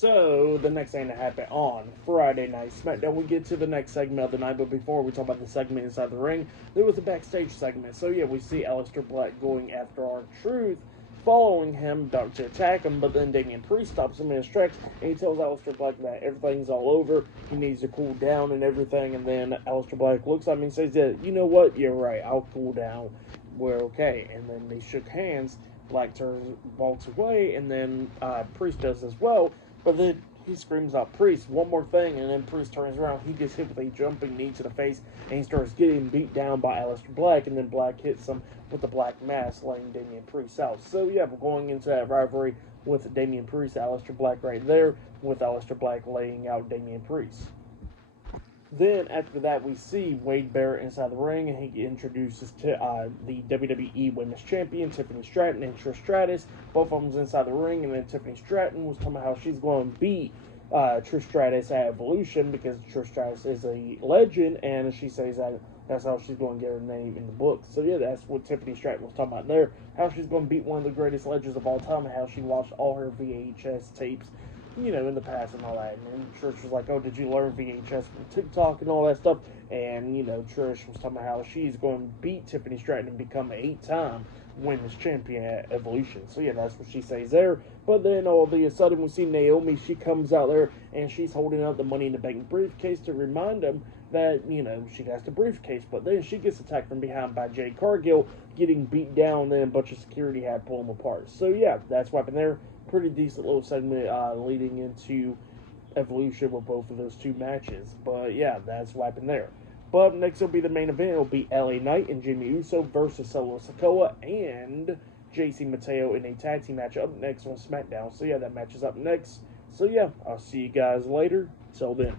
So, the next thing that happened on Friday Night SmackDown, we get to the next segment of the night, but before we talk about the segment inside the ring, there was a backstage segment. So, yeah, we see Aleister Black going after R-Truth, following him to attack him, but then Damian Priest stops him in his tracks, and he tells Aleister Black that everything's all over, he needs to cool down and everything, and then Aleister Black looks at him and says, yeah, you know what, you're right, I'll cool down, we're okay, and then they shook hands. Black walks away, and then Priest does as well. But then he screams out, Priest, one more thing, and then Priest turns around. He gets hit with a jumping knee to the face, and he starts getting beat down by Aleister Black, and then Black hits him with the Black Mass, laying Damian Priest out. So, yeah, we're going into that rivalry with Damian Priest, Aleister Black right there, with Aleister Black laying out Damian Priest. Then, after that, we see Wade Barrett inside the ring, and he introduces to the WWE Women's Champion, Tiffany Stratton and Trish Stratus. Both of them's inside the ring, and then Tiffany Stratton was talking about how she's going to beat Trish Stratus at Evolution, because Trish Stratus is a legend, and she says that that's how she's going to get her name in the book. So, yeah, that's what Tiffany Stratton was talking about there, how she's going to beat one of the greatest legends of all time, and how she watched all her VHS tapes, you know, in the past and all that. And Trish was like, oh, did you learn VHS from TikTok and all that stuff? And, you know, Trish was talking about how she's going to beat Tiffany Stratton and become an 8-time women's champion at Evolution. So, yeah, that's what she says there. But then all of a sudden we see Naomi. She comes out there and she's holding out the Money in the Bank briefcase to remind them that, you know, she has the briefcase. But then she gets attacked from behind by Jade Cargill, getting beat down, and then a bunch of security had pulled them apart. So, yeah, that's what happened there. Pretty decent little segment leading into Evolution with both of those two matches. But yeah, that's what happened there. But next will be the main event. It'll be LA Knight and Jimmy Uso versus Solo Sikoa and JC Mateo in a tag team match up next on SmackDown. So yeah, that match is up next. So yeah, I'll see you guys later. Till then.